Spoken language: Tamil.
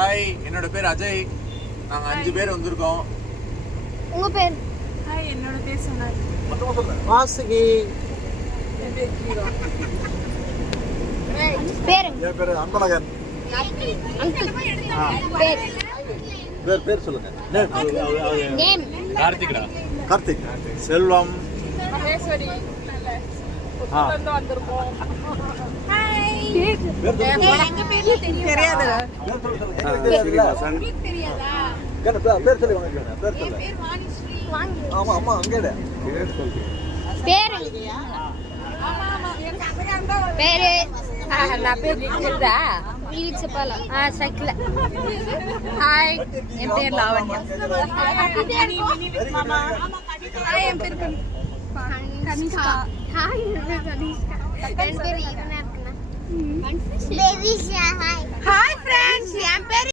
ஹாய், என்னோட பேர் அஜய். நாங்க 5 பேர் வந்திருக்கோம். உங்க பேர்? ஹாய், என்னோட பேர் சோனாலி. வாசுகி. பேர்? என் பேர் அன்பழகன். பேர் பேர் சொல்லுங்க. நேம்? கார்த்திக்டா. கார்த்திக். செல்வம். மகேஸ்வரி. வந்திருக்கோம். பேர் தெரியாதுடா. பேர் சொல்லி வாங்க. பேர் சொல்லு. ஆமா ஆமா அங்கேடா. பேர்? பேரு? நான் பேர் நிக்கிதா. வீல்சபாலா. சைக்கிள். ஹாய், என் பேர் லாவண்யா. மாமா. ஹாய், என் பேர் கனிஷ்கா. ஹாய், என் பேர் கனிஷ்கா. என் பேர் ஈவனா இருக்குனா. பேபிஷா. ஹாய். ஹாய் ஃப்ரெண்ட்ஸ், என் பேர்